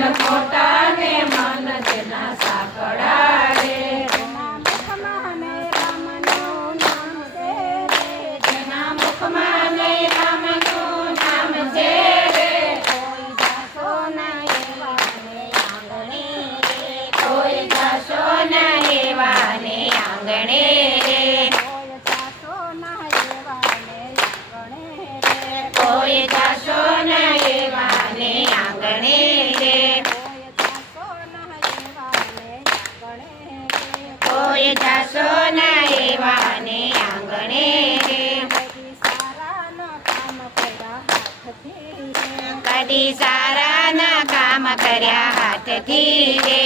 મેલ મોટા ને મન જેના સાંકળારે. જેના મુખમાં ને રામનું નામ છે રે. જેના મુખમાં ને રામનું નામ છે રે. કોઈ જાશો ના એવાને આંગણે રે. કોઈ જાશો ના એવાને આંગણે રે. કોઈ જાશો ના એવાને આંગણે રે. કોઈ જાશો ના એવાને આંગણે રે. કદી સારા ના કામ કર્યા હાથથી રે.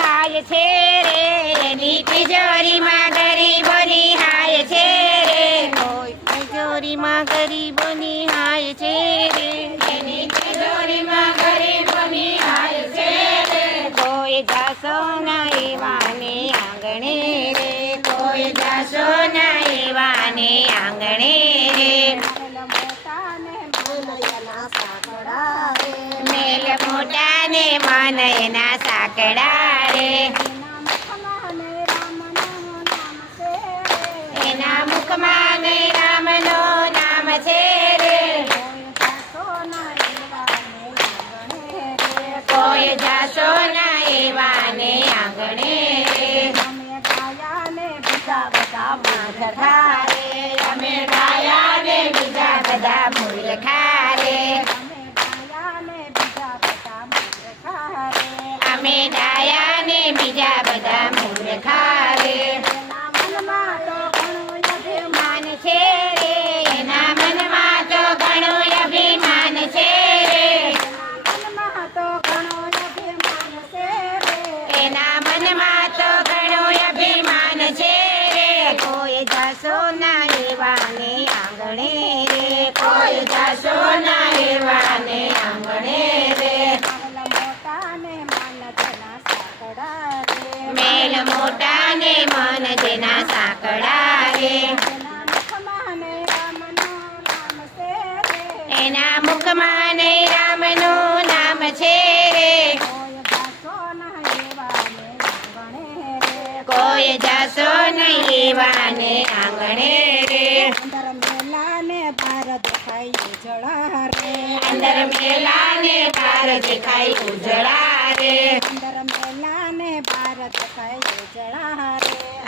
હાય છે રે એની તિજોરીમાં ગરીબોની હાય છે રે. કોઈ તિજોરીમાં ગરીબોની હાય છે રે. એની તિજોરીમાં ગરીબોની હાય છે રે. કોઈ જાશો ના એવાને આંગણે રે. કોઈ જાશો ના એવાને આંગણે રે. મેલ મોટા ને મન એના સાંકળા રે. એના મુખમાં ને રામનું નામ છે રે. કોઈ જાશો ના એવાને આંગણે રે. અમે ગાયા ને બીજા બધા મૂર્ખા રે. અમે ગાયા ને બીજા બધા મૂર્ખા રે. માન છે રે. એના મનમાં તો ઘણું અભિમાન છે રે. એના મનમાં તો ઘણું અભિમાન છે રે. કોઈ જાશો ના એવાને આંગણે રે. કોઈ જાશો ના એવાને આંગણે રે. મેલ મોટા ને મન જેના સાંકળા રે. એના મુખમાં ને રામનું નામ છે રે. કોઈ જાશો નહીં એવાને આંગણે રે. અંદર મેલા ને બાર દેખાય ઉજળા રે.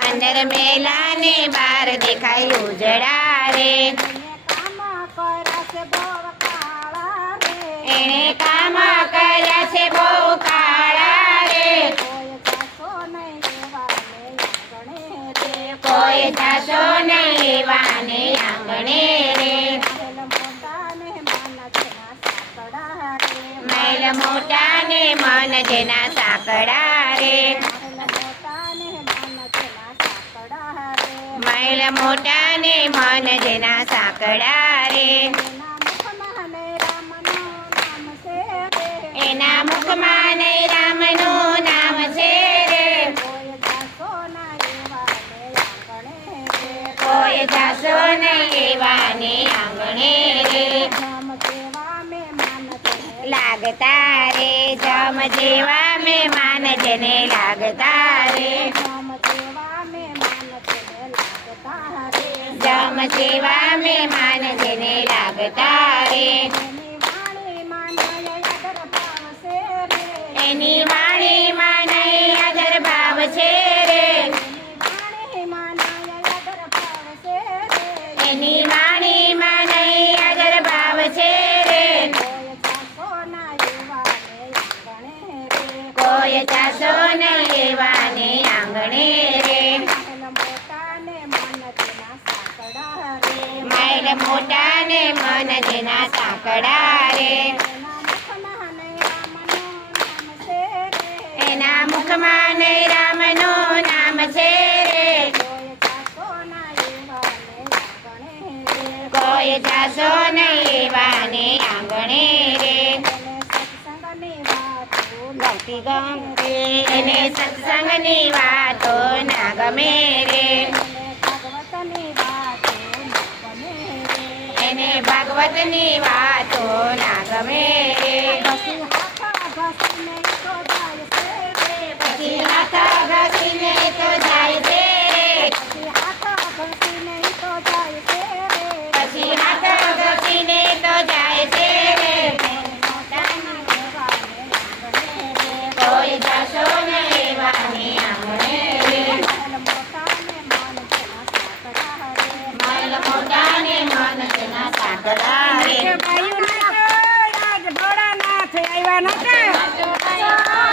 અંદર મેલા ને બાર દેખાય ઉજળા રે. એણે કામ કર્યા છે બહુ કાળા રે. કોઈ જાશો નહીં એવાને આંગણે રે. મેલ મોટા ને મન જેના સાંકળા રે. મેલ મોટા ને મન જેના સાંકળા રે. એના મુખમાં ને રામનું નામ છે રે. કોઈ જાશો નહીં એવાને આંગણે રે. લાગતા રે જમ જેવા મહેમાન જેને લાગતા રે. જમ જેવા મહેમાન જેને લાગતા રે. એની વાણીમાં નહીં આદર ભાવ છે રે. એની વાણીમાં નહીં આદર ભાવ છે રે. કોઈ જાશો નહીં એવાને આંગણે રે. માઇલ મોટા ને મન જેના સાંકળા રે. એના મુખમાં ને રામનું નામ છે રે. કોઈ જાશો નહીં એવાને આંગણે રે. એને સત્સંગની વાતો ના ગમે રે. એને ભાગવતની વાતો ના ગમે મોટાને મન તેના સાંકળા રે બાયુના આજ ભોળાનાથ આવ્યા નતા